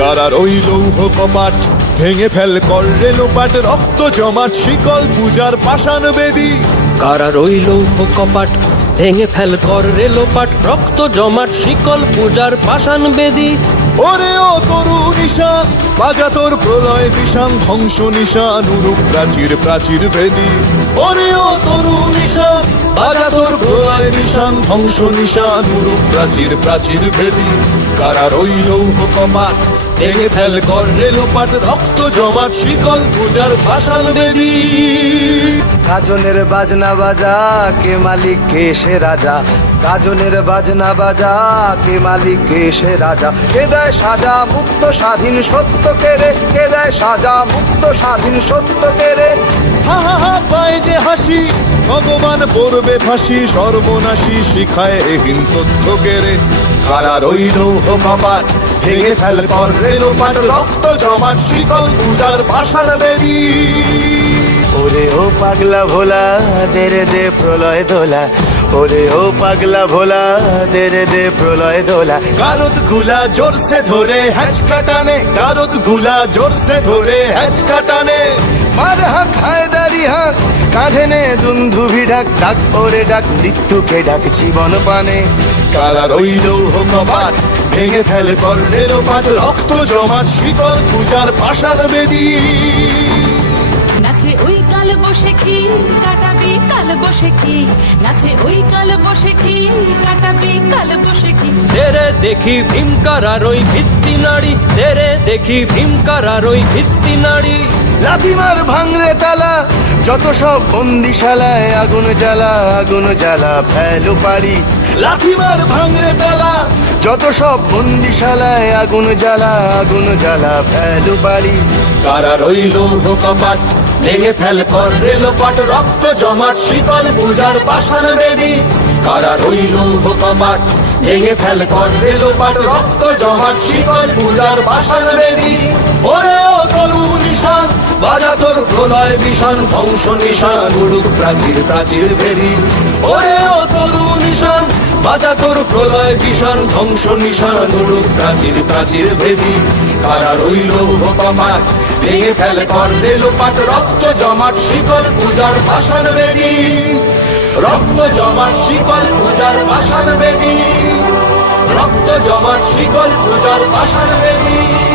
কারার ওই লৌহ কপাট ভেঙে ফেল কর রেলোপাট রক্ত জমাট শিকল পূজার পাষাণ বেদী। ওই লৌহ কপাট ভেঙে ফেল কর রেলোপাট রক্ত জমাট শিকল পূজার পাষাণ বেদী। ওরে ও তরু নিশান বাজা তোর প্রলয় ধ্বংস নিশান উরুপ প্রাচীর প্রাচীর ভেদি ওরে ও তরু নিশান বাজা তোর প্রলয় নিশান ধ্বংস নিশান উরুপ প্রাচীর প্রাচীর ভেদি। কারা রইল কপাট ভেঙে ফেল কর রেলোপাট রক্ত জমাট শিকল পূজার ভাষান বেদী। গাজনের বাজনা বাজা কে মালিক কে সে রাজা? গাজনের বাজনা বাজা কে মালিক কে সে রাজা? কে দেয় সাজা মুক্ত স্বাধীন সত্য কে রে? কে দেয় সাজা মুক্ত স্বাধীন সত্য কেড়ে হা হা হা পায় যে হাসি। ভগবান পড়বে ফাঁসি সর্বনাশী শিখায় এহীন তথ্য কেড়ে কারা রইল কপাট ভেঙে ফেল কর রেলোপাট রক্ত জমাট শিকল পূজার পাষাণ বেরি ওরে ও পাগলা ভোলা দেরে দে প্রলয় দোলা ওরে ও পাগলা ভোলা দেরে দে প্রলয় দোলা গারদগুলা জোরসে ধরে হ্যাচ কাটানে। গারদগুলা জোরসে ধরে হ্যাচ কাটানে। মার হাক হায়দারি হাক। কাঁধে নে দুন্ধুভি ডাক ডাক ওরে ডাক মৃত্যুকে ডাক জীবন পানে। কারা ওই লৌহ কপাট ভেঙে ফেলে কর্ণের পাট, রক্ত জমাট, শিকল পূজার পাশার বেদী। বসে কি কাটাবি? কাল বসে কি? নাচে ওই কাল বসে কি কাটাবি? কাল বসে কি? তেরে দেখি ভীমকারার ওই ভিত্তি নাড়ি। তেরে দেখি ভীমকারার ওই ভিত্তি নাড়ি। লাথিমার ভাঙরে তালা যত সব বন্দিশালায় আগুন জ্বালা আগুন জ্বালা ফেলো পারি লাথিমার ভাঙরে তালা যত সব বন্দিশালায় আগুন জ্বালা আগুন জ্বালা ফেলো পারি কারা রইল কপাট ভেঙে ফেল কর রেলোপাট রক্ত জমাট শীতল পূজার পাষাণ বেদি। কারা রইল কপাট ভেঙে ফেল কর রেলোপাট রক্ত জমাট শীতল পূজার পাষাণ বেদি। ওরে বাজা তোর প্রলয় বিষান ধ্বংস নিশান, উড়ুক প্রাচীর প্রাচীর বেদি ওরে ও তরু নিশান বাজা তোর প্রলয় বিষান ধ্বংস নিশান, উড়ুক প্রাচীর প্রাচীর ভেদি কারা রইল কপাট ভেঙে ফেল কর রেলোপাট রক্ত জমাট শিকল পূজার পাষাণ বেদি। রক্ত জমাট শিকল পূজার পাষাণ বেদি। রক্ত জমাট শিকল পূজার পাষাণ বেদি।